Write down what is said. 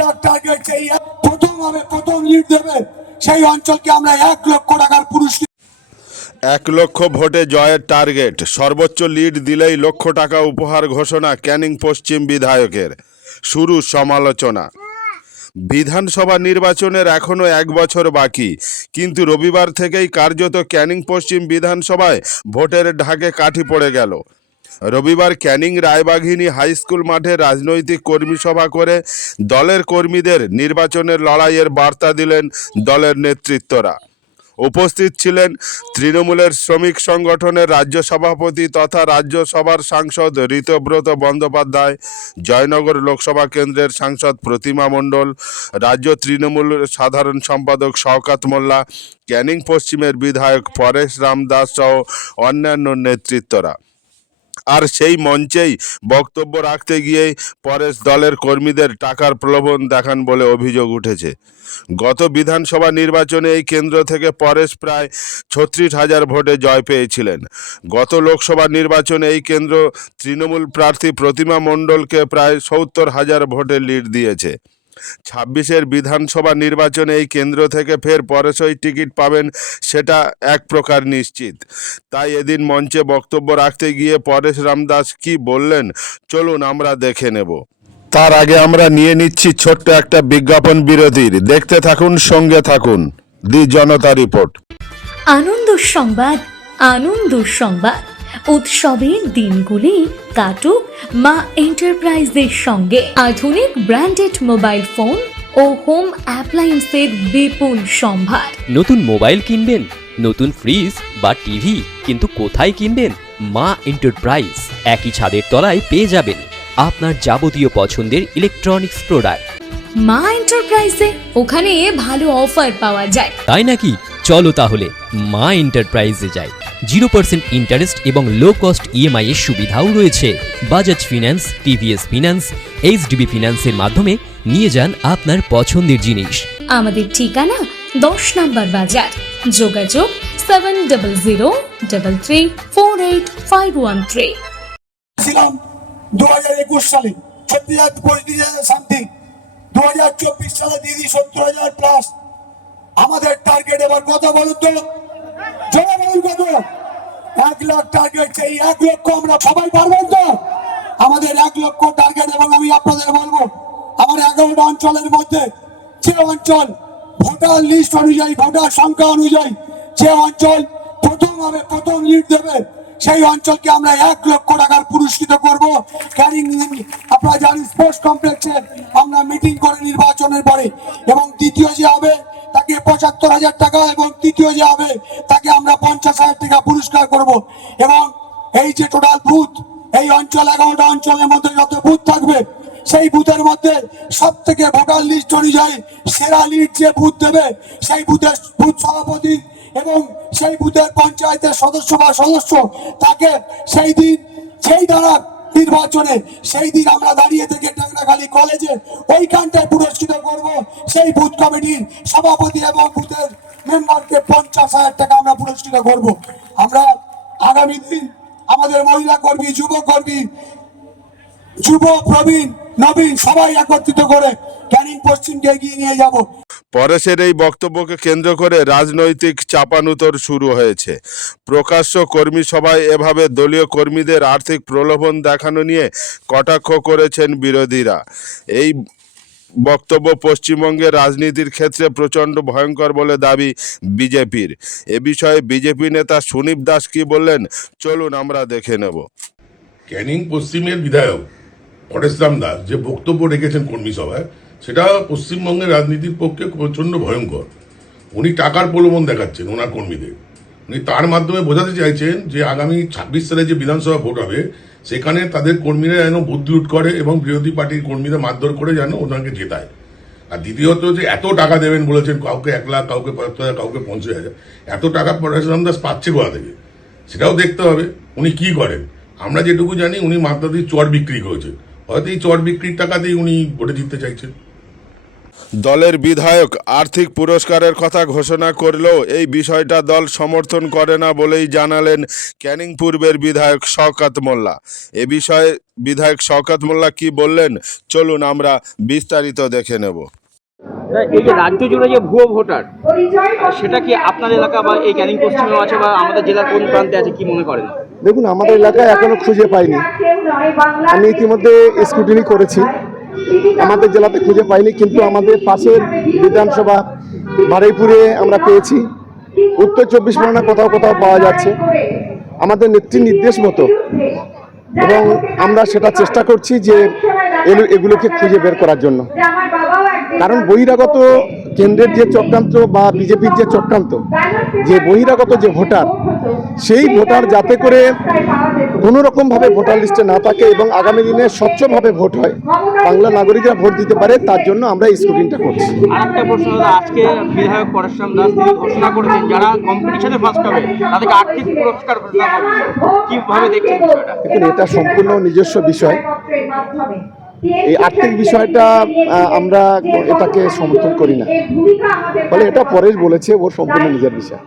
Lakh target সেই প্রথম হবে, প্রথম লিড দেবে। সেই অঞ্চলকে আমরা এক লক্ষ টাকার পুরস্কার এক লক্ষ ভোটে জয়ের টার্গেট। সর্বোচ্চ লিড দিলেই লক্ষ টাকা উপহার ঘোষণা ক্যানিং পশ্চিম বিধায়কের। শুরু সমালোচনা। বিধানসভা নির্বাচনের এখনও এক বছর বাকি। কিন্তু রবিবার থেকেই কার্যত ক্যানিং পশ্চিম বিধানসভায় ভোটের ঢাকে কাঠি পড়ে গেল। রবিবার ক্যানিং রায়বাঘিনী হাই স্কুল মাঠে রাজনৈতিক কর্মী সভা করে দলের কর্মীদের নির্বাচনের লড়াইয়ের বার্তা দিলেন দলের নেতৃত্বরা। উপস্থিত ছিলেন তৃণমূলের শ্রমিক সংগঠনের রাজ্য সভাপতি তথা রাজ্যসভার সাংসদ ঋতব্রত বন্দ্যোপাধ্যায়, জয়নগর লোকসভা কেন্দ্রের সাংসদ প্রতিমা মণ্ডল, রাজ্য তৃণমূল সাধারণ সম্পাদক শওকাত মোল্লা, ক্যানিং পশ্চিমের বিধায়ক পরেশ রাম দাস সহ অন্যান্য নেতৃত্বরা। আর সেই মঞ্চেই বক্তব্য রাখতে গিয়েই পরেশ দলের কর্মীদের টাকার প্রলোভন দেখান বলে অভিযোগ উঠেছে। গত বিধানসভা নির্বাচনে এই কেন্দ্র থেকে পরেশ প্রায় ছত্রিশ হাজার ভোটে জয় পেয়েছিলেন। গত লোকসভা নির্বাচনে এই কেন্দ্র তৃণমূল প্রার্থী প্রতিমা মণ্ডলকে প্রায় সত্তর হাজার ভোটে লিড দিয়েছে। ছাব্বিশের বিধানসভা নির্বাচনে এই কেন্দ্র থেকে ফের পরেশই টিকিট পাবেন সেটা এক প্রকার নিশ্চিত। তাই এদিন মঞ্চে বক্তব্য রাখতে গিয়ে পরেশ রামদাস কি বললেন, চলুন আমরা দেখে নেব। তার আগে আমরা নিয়ে নিচ্ছি ছোট্ট একটা বিজ্ঞাপন বিরতির। দেখতে থাকুন, সঙ্গে থাকুন। দি জনতা রিপোর্ট। আনন্দ সংবাদ আনন্দ সংবাদ। উৎসবের দিনগুলি কাটুক মা এন্টারপ্রাইজের সঙ্গে। আধুনিক ব্র্যান্ডেড মোবাইল ফোন ও হোম অ্যাপ্লায়েন্সের বিপুল সম্ভার। নতুন মোবাইল কিনবেন নতুন ফ্রিজ বা টিভি কিন্তু কোথায় কিনবেন? মা এন্টারপ্রাইজ একই ছাদের তলায় পেয়ে যাবেন আপনার যাবতীয় পছন্দের ইলেকট্রনিক্স প্রোডাক্ট মা এন্টারপ্রাইজে ওখানে ভালো অফার পাওয়া যায়। তাই নাকি? চলো তাহলে মা এন্টারপ্রাইজে যাই। জিরো পার্সেন্ট ইন্টারেস্ট এবং লো কস্ট ইএমআই এর সুবিধাও রয়েছে। Bajaj finance TVS finance HDB ফিন্যান্সের মাধ্যমে নিয়ে যান আপনার পছন্দের জিনিস। আমাদের ঠিকানা দশ নম্বর বাজার। যোগাযোগ seven double zero double three four eight five one three ছিলাম দু হাজার একুশ সালে ছত্রিশ হাজার পঁয়ত্রিশ হাজার সামথিং দু হাজার চব্বিশ সালে দিদি সত্তর হাজার প্লাস আমাদের টার্গেট এবার কথা বলুন তো? বলুন কত এক লাখ টার্গেট সেই এক লক্ষ আমরা সবাই পারবেন তো? আমাদের এক লক্ষ টার্গেট এবং আমি আপনাদের বলব, আমার এগারোটা অঞ্চলের মধ্যে যে অঞ্চল ভোটার লিস্ট অনুযায়ী, ভোটার সংখ্যা অনুযায়ী যে অঞ্চল প্রথম হবে প্রথম লিড দেবে সেই অঞ্চলকে আমরা এক লক্ষ টাকার পুরস্কৃত করব। আপনারা জানেন, স্পোর্টস কমপ্লেক্সে আমরা মিটিং করে নির্বাচনের পরে। এবং দ্বিতীয় যে হবে, তাকে পঁচাত্তর হাজার টাকা এবং তৃতীয় যে হবে, তাকে আমরা পঞ্চাশ হাজার টাকা পুরস্কার করব। এবং এই যে টোটাল বুথ, এই অঞ্চল এগারোটা অঞ্চলের মধ্যে যত বুথ থাকবে, সেই বুথের মধ্যে সব থেকে ভোটার লিস্ট অনুযায়ী সেরা লিড যে বুথ দেবে, সেই বুথের বুথ সভাপতি এবং সেই বুথের পঞ্চায়েতের সদস্য বা সদস্য তাকে সেই দিন, সেই দ্বারা নির্বাচনে, সেই দিন আমরা দাঁড়িয়ে থেকে টাংরাখালী কলেজে ওইখানটায় পুরস্কৃত করব। সেই বুথ কমিটির সভাপতি এবং বুথের মেম্বারকে পঞ্চাশ হাজার টাকা আমরা পুরস্কৃত করব। আমরা আগামী দিন আমাদের মহিলা কর্মী, যুব কর্মী, যুব প্রবীণ, নবীন সবাই একত্রিত করে ক্যানিং পশ্চিমকে এগিয়ে নিয়ে যাব। পরেশের এই বক্তব্যকে কেন্দ্র করে রাজনৈতিক চাপানুতর শুরু হয়েছে। প্রকাশ্য কর্মী সভায় এভাবে দলীয় কর্মীদের আর্থিক প্রলোভন দেখানো নিয়ে কটাক্ষ করেছেন বিরোধীরা। এই বক্তব্য পশ্চিমবঙ্গের রাজনীতির ক্ষেত্রে প্রচণ্ড ভয়ঙ্কর বলে দাবি বিজেপির। এ বিষয়ে বিজেপি নেতা সুনীপ দাস কি বললেন, চলুন আমরা দেখে নেব। ক্যানিং পশ্চিমের বিধায়ক পরেশরাম দাস যে বক্তব্য রেখেছেন কর্মী সভায় সেটা পশ্চিমবঙ্গের রাজনীতির পক্ষে প্রচণ্ড ভয়ঙ্কর। উনি টাকার প্রলোভন দেখাচ্ছেন ওনার কর্মীদের। উনি তার মাধ্যমে বোঝাতে চাইছেন যে আগামী ছাব্বিশ সালে যে বিধানসভা ভোট হবে, সেখানে তাদের কর্মীরা যেন বুদ্ধি উঠ করে এবং বিরোধী পার্টির কর্মীরা মারধর করে যেন ওনাকে জেতায়। আর দ্বিতীয়ত যে এত টাকা দেবেন বলেছেন, কাউকে এক লাখ, কাউকে পঁচাত্তর হাজার, কাউকে পঞ্চাশ হাজার, এত টাকা পরেশরাম দাস পাচ্ছে কোথা থেকে? সেটাও দেখতে হবে, উনি কি করেন? আমরা যেটুকু জানি, উনি মাত্রাধিক চর বিক্রি করেছেন। হয়তো এই চর বিক্রির টাকাতেই উনি ভোটে জিততে চাইছেন। দলের বিধায়ক আর্থিক পুরস্কারের কথা ঘোষণা করলেও এই বিষয়টা দল সমর্থন করে না বলেই জানালেন ক্যানিং পূর্বের বিধায়ক শওকাত মোল্লা। এ বিষয়ে বিধায়ক শওকাত মোল্লা কি বললেন চলুন আমরা বিস্তারিত দেখে নেব। এই যে রাজ্য জুড়ে যে ভুয়ো ভোটার সেটা কি আপনার এলাকা বা এই ক্যানিং পশ্চিমেও আছে বা আমাদের জেলার কোন প্রান্তে আছে কি মনে করেন? দেখুন আমাদের এলাকায় এখনও খুঁজে পাইনি। আমি ইতিমধ্যে স্কুটিনি করেছি। আমাদের জেলাতে খুঁজে পাইনি, কিন্তু আমাদের পাশের বিধানসভা বারুইপুরে আমরা পেয়েছি। উত্তর চব্বিশ পরগনা কোথাও কোথাও পাওয়া যাচ্ছে। আমাদের নেত্রী নির্দেশ মতো। এবং আমরা সেটা চেষ্টা করছি যে এগুলো- এগুলোকে খুঁজে বের করার জন্য। কারণ বহিরাগত কেন্দ্রের যে চক্রান্ত বা বিজেপির যে চক্রান্ত, যে বহিরাগত যে ভোটার, সেই ভোটার যাতে করে কোনো রকমভাবে ভোটার লিস্টে না থাকে এবং আগামী দিনে স্বচ্ছভাবে ভোট হয় বাংলা নাগরিকরা ভোট দিতে পারে তার জন্য আমরা এই স্ক্রুটিনটা করছি। আর একটা প্রশ্ন দাদা আজকে বিধায়ক পরশুরাম দাস তিনি ঘোষণা করেছেন যারা কম্পিটিশনে ফার্স্ট হবে তাদেরকে আর্থিক পুরস্কার ঘোষণা করবে কীভাবে দেখছেন বিষয়টা? দেখুন এটা সম্পূর্ণ নিজস্ব বিষয়। এই আর্থিক বিষয়টা আমরা এটাকে সমর্থন করি না। ফলে এটা পরেশ বলেছে ওর সম্পূর্ণ নিজের বিষয়।